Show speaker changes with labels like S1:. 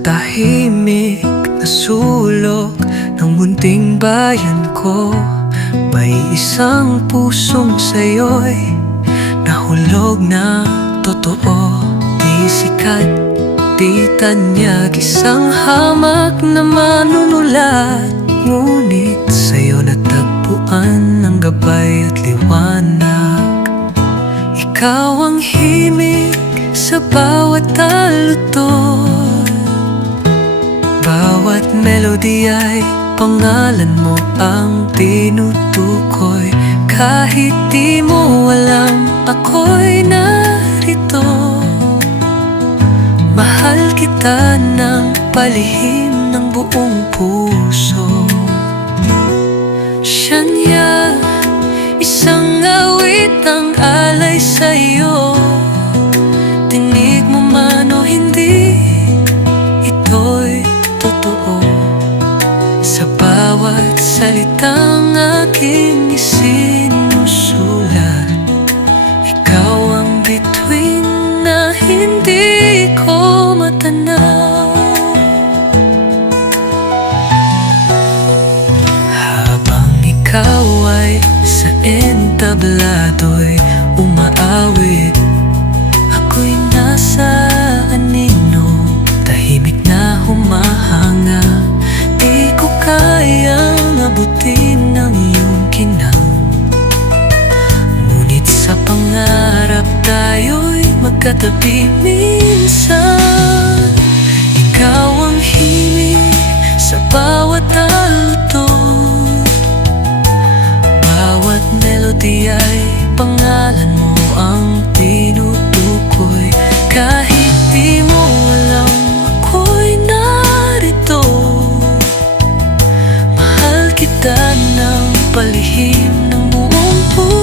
S1: tahimik na sulok ng munting bayan ko. May isang pusong sa'yo'y nahulog na totoo. Di sikat, di tanyag Isang hamak na manunulat. Ngunit sa'yo natagpuan ng gabay at liwanag. Ikaw ang himig sa bawat talutod Bawat melody ay pangalan mo ang tinutukoy. Kahit di mo alam ako'y narito. Mahal kita ng palihim ng buong puso. Shanya, isang awit ang alay sa'yo bawat salitang aking isinusulat. Ikaw ang bituin na hindi ko matanaw Habang ikaw ay sa entablado'y umaawit magkatabi minsan Ikaw ang himig sa bawat alutod Bawat melody ay pangalan mo ang tinutukoy. Kahit di mo alam ako'y narito. Mahal kita ng palihim ng buong puso